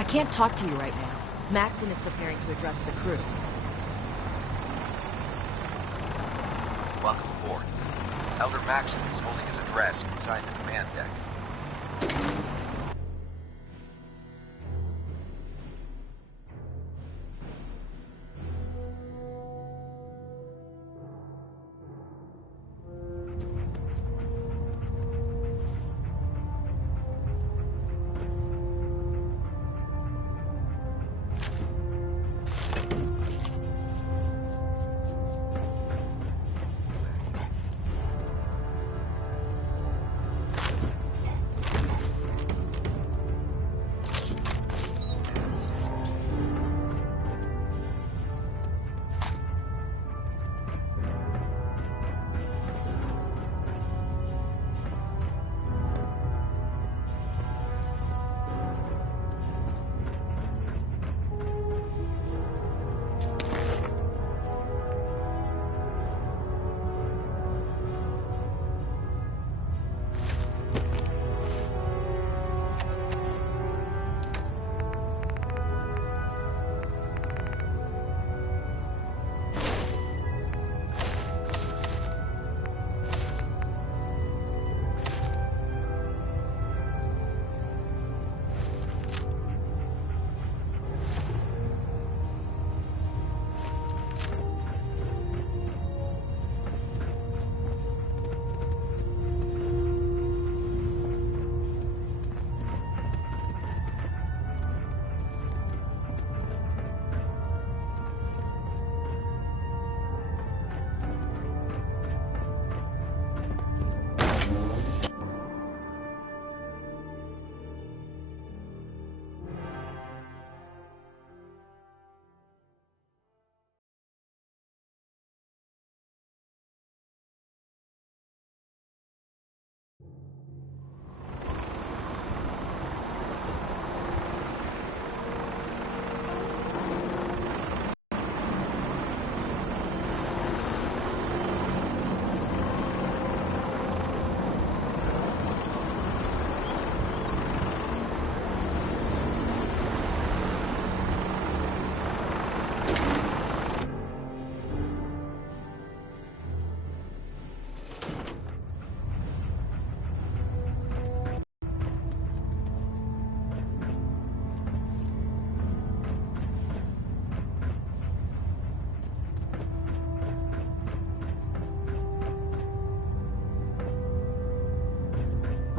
I can't talk to you right now. Maxson is preparing to address the crew. Welcome aboard. Elder Maxson is holding his address inside the command deck.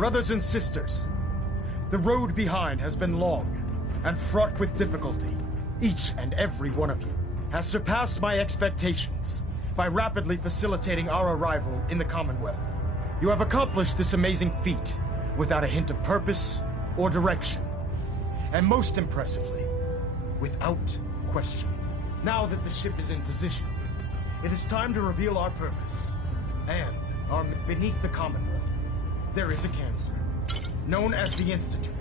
Brothers and sisters, the road behind has been long and fraught with difficulty. Each and every one of you has surpassed my expectations by rapidly facilitating our arrival in the Commonwealth. You have accomplished this amazing feat without a hint of purpose or direction. And most impressively, without question. Now that the ship is in position, it is time to reveal our purpose. And beneath the Commonwealth, there is a cancer, known as the Institute.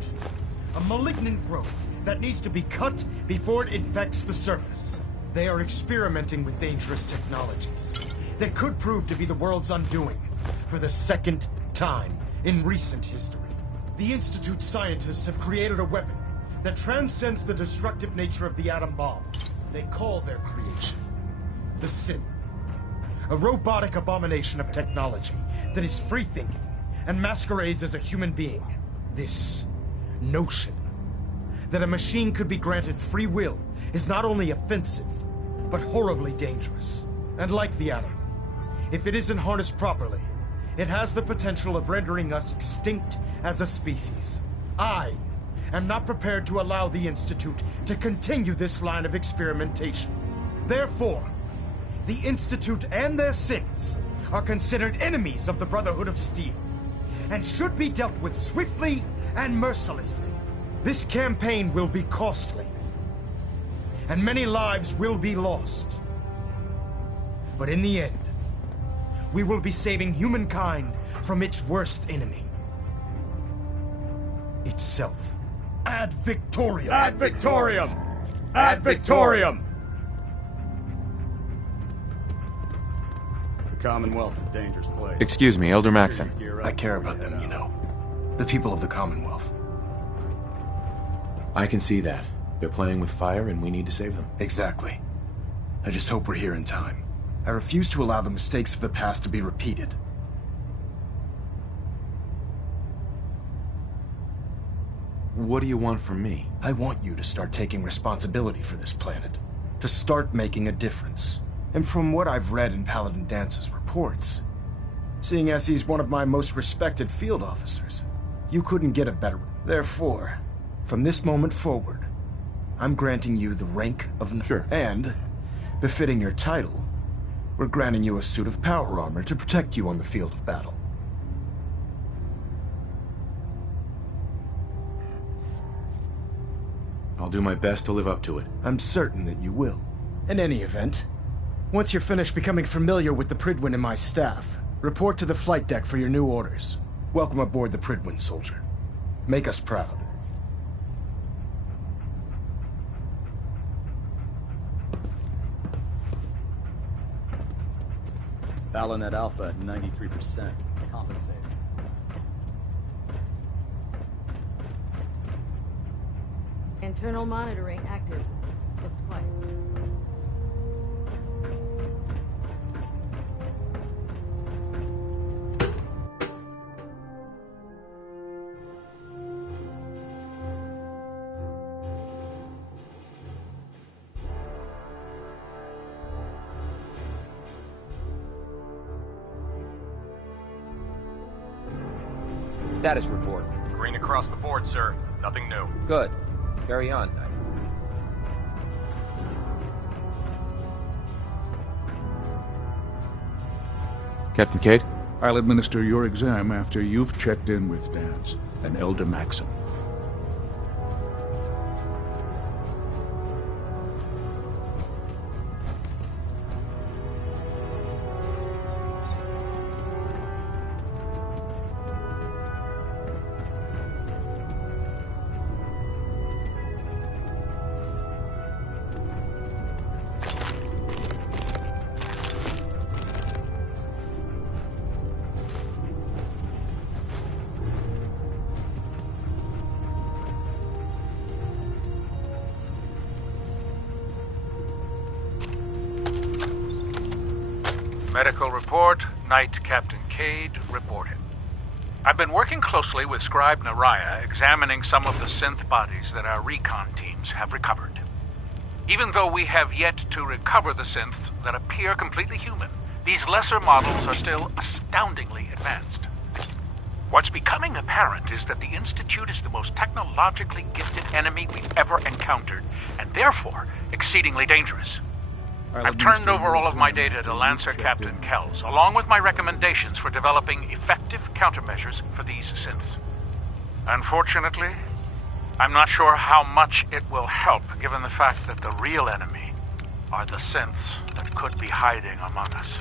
A malignant growth that needs to be cut before it infects the surface. They are experimenting with dangerous technologies that could prove to be the world's undoing for the second time in recent history. The Institute scientists have created a weapon that transcends the destructive nature of the atom bomb. They call their creation the Synth. A robotic abomination of technology that is free-thinking and masquerades as a human being. This notion that a machine could be granted free will is not only offensive, but horribly dangerous. And like the atom, if it isn't harnessed properly, it has the potential of rendering us extinct as a species. I am not prepared to allow the Institute to continue this line of experimentation. Therefore, the Institute and their synths are considered enemies of the Brotherhood of Steel, and should be dealt with swiftly and mercilessly. This campaign will be costly, and many lives will be lost. But in the end, we will be saving humankind from its worst enemy. Itself. Ad Victoriam! Ad Victoriam! Ad Victoriam! The Commonwealth's a dangerous place. Excuse me, Elder Maxon. I care about them, you know. The people of the Commonwealth. I can see that. They're playing with fire and we need to save them. Exactly. I just hope we're here in time. I refuse to allow the mistakes of the past to be repeated. What do you want from me? I want you to start taking responsibility for this planet. To start making a difference. And from what I've read in Paladin Dance's reports, seeing as he's one of my most respected field officers, you couldn't get a better. Therefore, from this moment forward, I'm granting you the rank of... Sure. And, befitting your title, we're granting you a suit of power armor to protect you on the field of battle. I'll do my best to live up to it. I'm certain that you will. In any event, once you're finished becoming familiar with the Prydwen and my staff, report to the flight deck for your new orders. Welcome aboard the Prydwen, soldier. Make us proud. Balonet Alpha at 93%. Compensated. Internal monitoring active. Looks quiet. Status report. Green across the board, sir. Nothing new. Good. Carry on. Captain Cade? I'll administer your exam after you've checked in with Dance and Elder Maxon. Medical report, Knight Captain Cade reported. I've been working closely with Scribe Naraya, examining some of the synth bodies that our recon teams have recovered. Even though we have yet to recover the synths that appear completely human, these lesser models are still astoundingly advanced. What's becoming apparent is that the Institute is the most technologically gifted enemy we've ever encountered, and therefore exceedingly dangerous. I've turned over all of my data to Lancer Captain Kells, along with my recommendations for developing effective countermeasures for these synths. Unfortunately, I'm not sure how much it will help, given the fact that the real enemy are the synths that could be hiding among us.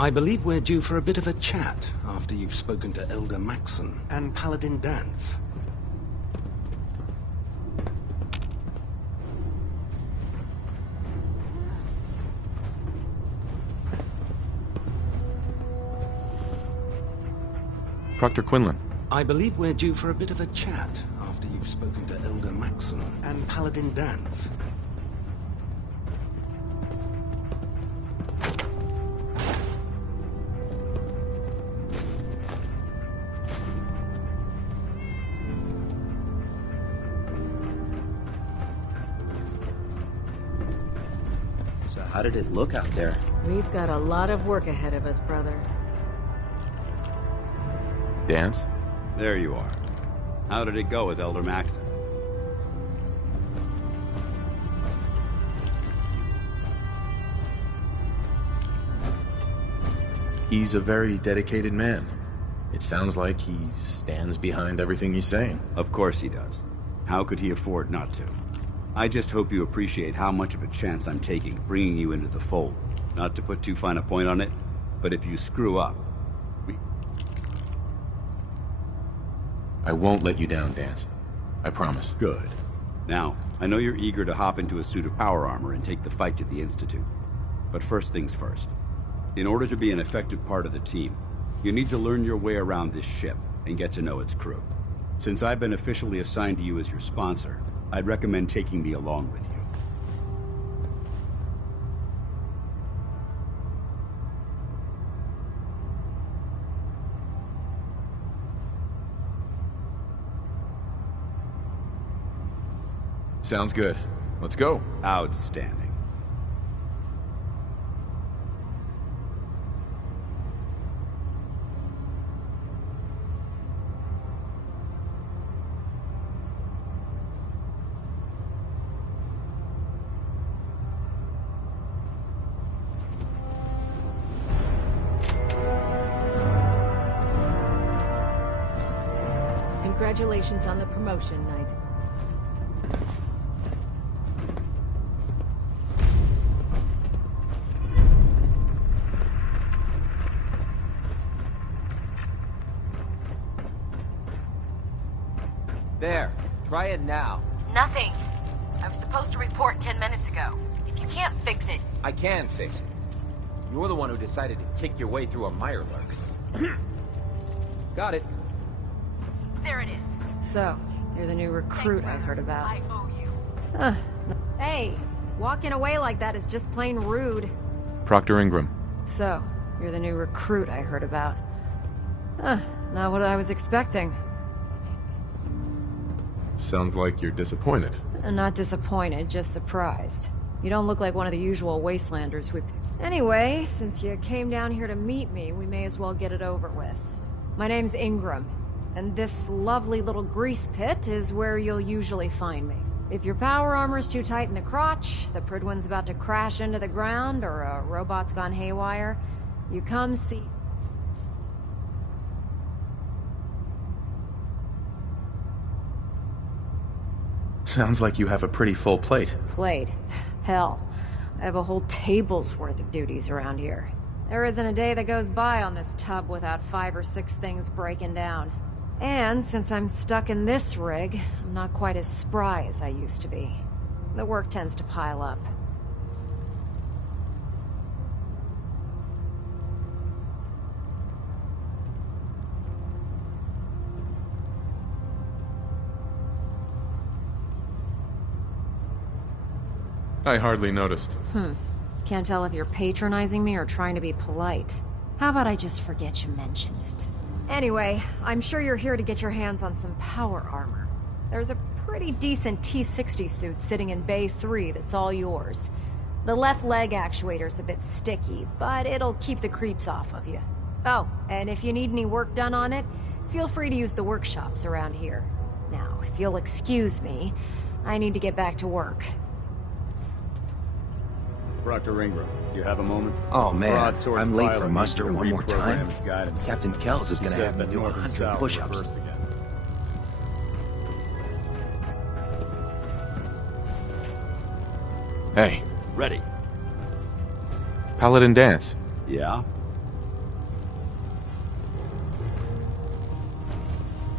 I believe we're due for a bit of a chat after you've spoken to Elder Maxson and Paladin Danse. Proctor Quinlan. I believe we're due for a bit of a chat after you've spoken to Elder Maxson and Paladin Danse. How did it look out there? We've got a lot of work ahead of us, brother. Danse? There you are. How did it go with Elder Maxson? He's a very dedicated man. It sounds like he stands behind everything he's saying. Of course he does. How could he afford not to? I just hope you appreciate how much of a chance I'm taking bringing you into the fold. Not to put too fine a point on it, but if you screw up, I won't let you down, Danse. I promise. Good. Now, I know you're eager to hop into a suit of power armor and take the fight to the Institute. But first things first. In order to be an effective part of the team, you need to learn your way around this ship and get to know its crew. Since I've been officially assigned to you as your sponsor, I'd recommend taking me along with you. Sounds good. Let's go. Outstanding. Congratulations on the promotion, Knight. There. Try it now. Nothing. I was supposed to report 10 minutes ago. If you can't fix it... I can fix it. You're the one who decided to kick your way through a Mirelurk. Got it. There it is. So, you're the new recruit I heard about. I owe you. Hey, walking away like that is just plain rude. Proctor Ingram. So, you're the new recruit I heard about. Not what I was expecting. Sounds like you're disappointed. Not disappointed, just surprised. You don't look like one of the usual wastelanders we... Anyway, since you came down here to meet me, we may as well get it over with. My name's Ingram, and this lovely little grease pit is where you'll usually find me. If your power armor's too tight in the crotch, the Prydwen's about to crash into the ground, or a robot's gone haywire, you come see... Sounds like you have a pretty full plate. Plate? Hell, I have a whole table's worth of duties around here. There isn't a day that goes by on this tub without 5 or 6 things breaking down. And since I'm stuck in this rig, I'm not quite as spry as I used to be. The work tends to pile up. I hardly noticed. Can't tell if you're patronizing me or trying to be polite. How about I just forget you mentioned it? Anyway, I'm sure you're here to get your hands on some power armor. There's a pretty decent T-60 suit sitting in Bay 3 that's all yours. The left leg actuator's a bit sticky, but it'll keep the creeps off of you. Oh, and if you need any work done on it, feel free to use the workshops around here. Now, if you'll excuse me, I need to get back to work. Proctor Ingram, do you have a moment? Oh man, Broadsword's I'm late for pilot muster needs to one more time. reprogram his guidance Captain system. Kells is He gonna says have me that do north and 100 south push-ups. reversed again. Hey, Ready. Paladin Dance. Yeah?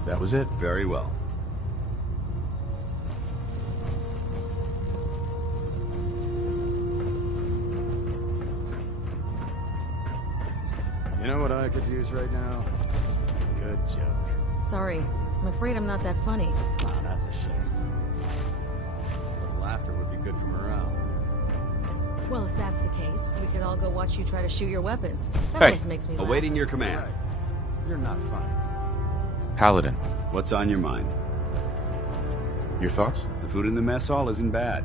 That was it. Very well. You know what I could use right now? A good joke. Sorry, I'm afraid I'm not that funny. Ah, that's a shame. A little laughter would be good for morale. Well, if that's the case, we could all go watch you try to shoot your weapon. That Hey, always makes me laugh. Awaiting your command. Right. You're not funny. Paladin. What's on your mind? Your thoughts? The food in the mess hall isn't bad.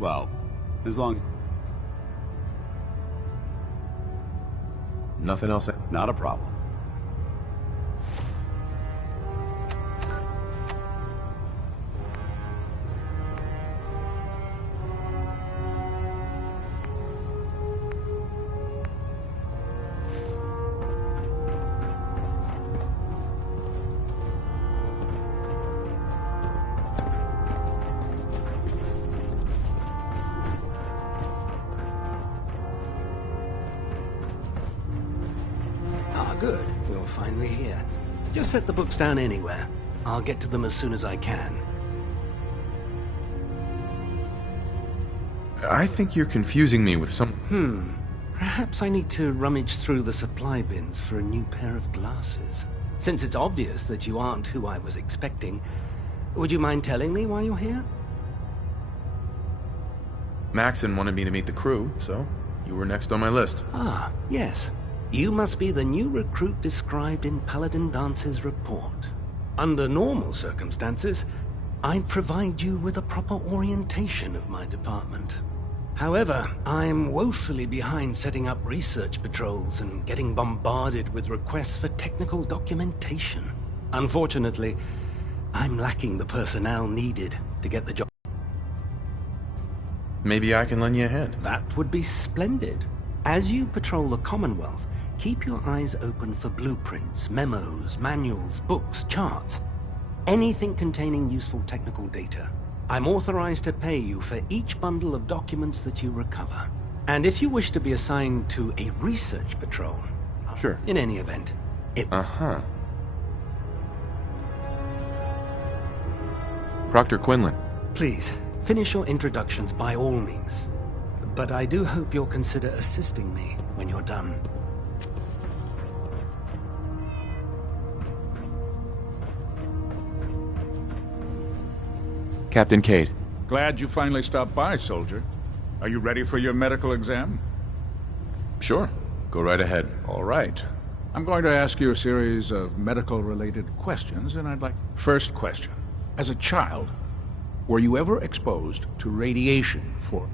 Well, as long... Nothing else? Not a problem. Good. You're finally here. Just set the books down anywhere. I'll get to them as soon as I can. I think you're confusing me with some... Perhaps I need to rummage through the supply bins for a new pair of glasses. Since it's obvious that you aren't who I was expecting, would you mind telling me why you're here? Maxon wanted me to meet the crew, so you were next on my list. Ah, yes. You must be the new recruit described in Paladin Dance's report. Under normal circumstances, I'd provide you with a proper orientation of my department. However, I'm woefully behind setting up research patrols and getting bombarded with requests for technical documentation. Unfortunately, I'm lacking the personnel needed to get the job. Maybe I can lend you a hand. That would be splendid. As you patrol the Commonwealth, keep your eyes open for blueprints, memos, manuals, books, charts. Anything containing useful technical data. I'm authorized to pay you for each bundle of documents that you recover. And if you wish to be assigned to a research patrol... Sure. In any event, it... Proctor Quinlan. Please, finish your introductions by all means. But I do hope you'll consider assisting me when you're done. Captain Cade. Glad you finally stopped by, soldier. Are you ready for your medical exam? Sure. Go right ahead. All right. I'm going to ask you a series of medical-related questions, and I'd like... First question. As a child, were you ever exposed to radiation for...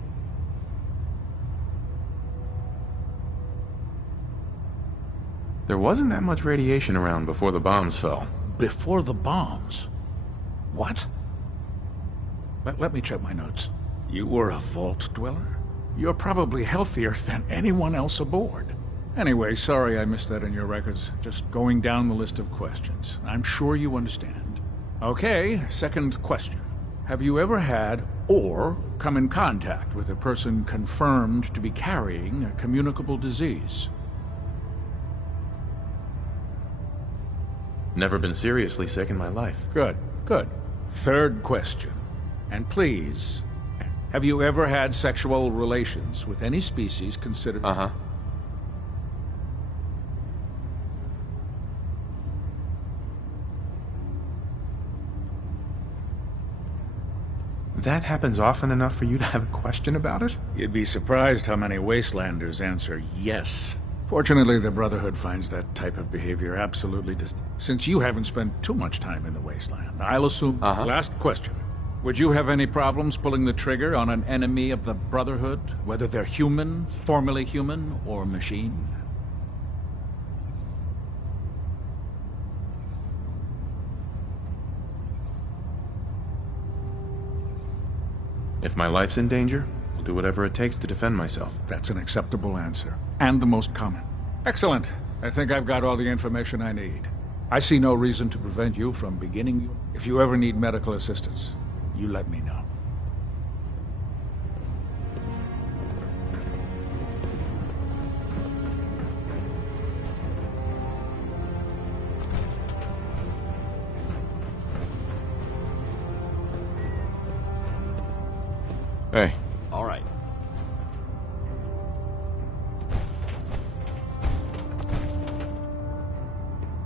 There wasn't that much radiation around before the bombs fell. Before the bombs? What? Let me check my notes. You were a vault dweller? You're probably healthier than anyone else aboard. Anyway, sorry I missed that in your records. Just going down the list of questions. I'm sure you understand. Okay, second question. Have you ever had or come in contact with a person confirmed to be carrying a communicable disease? Never been seriously sick in my life. Good, good. Third question. And please, have you ever had sexual relations with any species considered... Uh-huh. That happens often enough for you to have a question about it? You'd be surprised how many Wastelanders answer yes. Fortunately, the Brotherhood finds that type of behavior absolutely Since you haven't spent too much time in the Wasteland, I'll assume... Last question. Would you have any problems pulling the trigger on an enemy of the Brotherhood, whether they're human, formerly human, or machine? If my life's in danger, I'll do whatever it takes to defend myself. That's an acceptable answer, and the most common. Excellent. I think I've got all the information I need. I see no reason to prevent you from beginning. If you ever need medical assistance, you let me know. Hey. All right.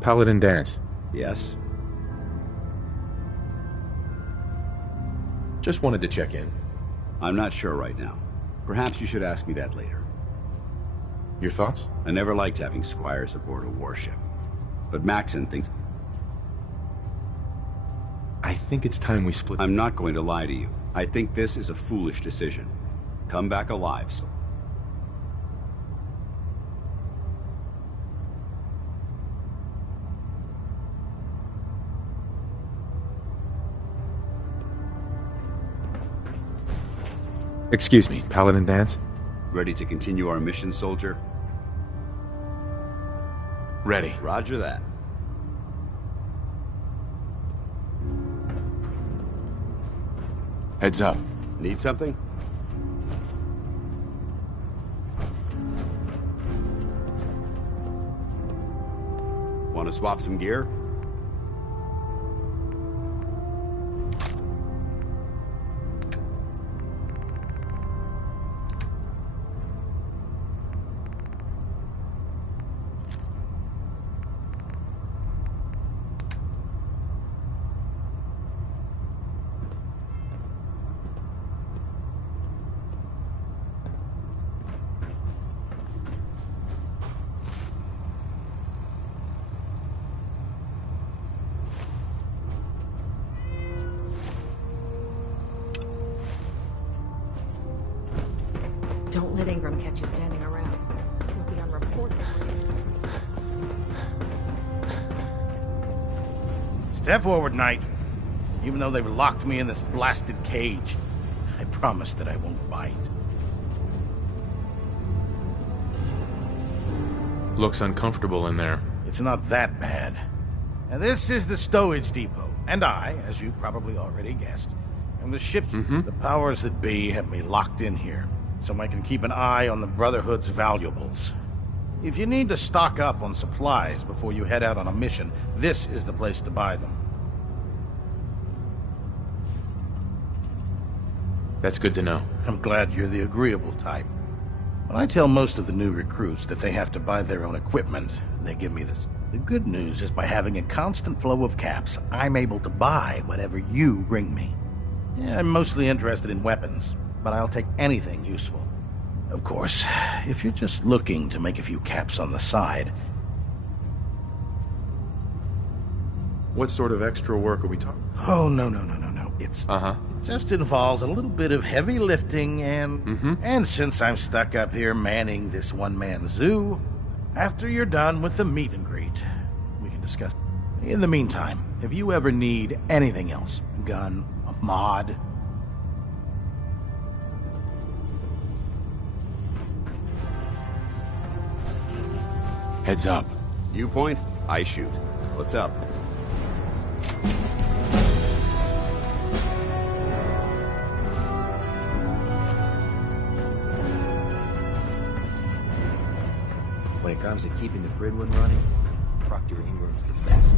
Paladin Danse. Yes? Just wanted to check in. I'm not sure right now. Perhaps you should ask me that later. Your thoughts? I never liked having squires aboard a warship. But Maxon thinks... I think it's time we split. I'm not going to lie to you. I think this is a foolish decision. Come back alive, so... Excuse me, Paladin Danse? Ready to continue our mission, soldier? Ready. Roger that. Heads up. Need something? Want to swap some gear? Don't let Ingram catch you standing around. You'll be on report. Step forward, Knight. Even though they've locked me in this blasted cage, I promise that I won't bite. Looks uncomfortable in there. It's not that bad. Now, this is the stowage depot, and I, as you probably already guessed, am the ship's... The powers that be have me locked in here, so I can keep an eye on the Brotherhood's valuables. If you need to stock up on supplies before you head out on a mission, this is the place to buy them. That's good to know. I'm glad you're the agreeable type. When I tell most of the new recruits that they have to buy their own equipment, they give me this. The good news is by having a constant flow of caps, I'm able to buy whatever you bring me. Yeah, I'm mostly interested in weapons, but I'll take anything useful. Of course, if you're just looking to make a few caps on the side... What sort of extra work are we talking? Oh, no. It's... Uh-huh. It just involves a little bit of heavy lifting and... And since I'm stuck up here manning this one-man zoo, after you're done with the meet and greet, we can discuss. In the meantime, if you ever need anything else, gun, a mod... Heads up. You point, I shoot. What's up? When it comes to keeping the grid one running, Proctor Ingram's the best.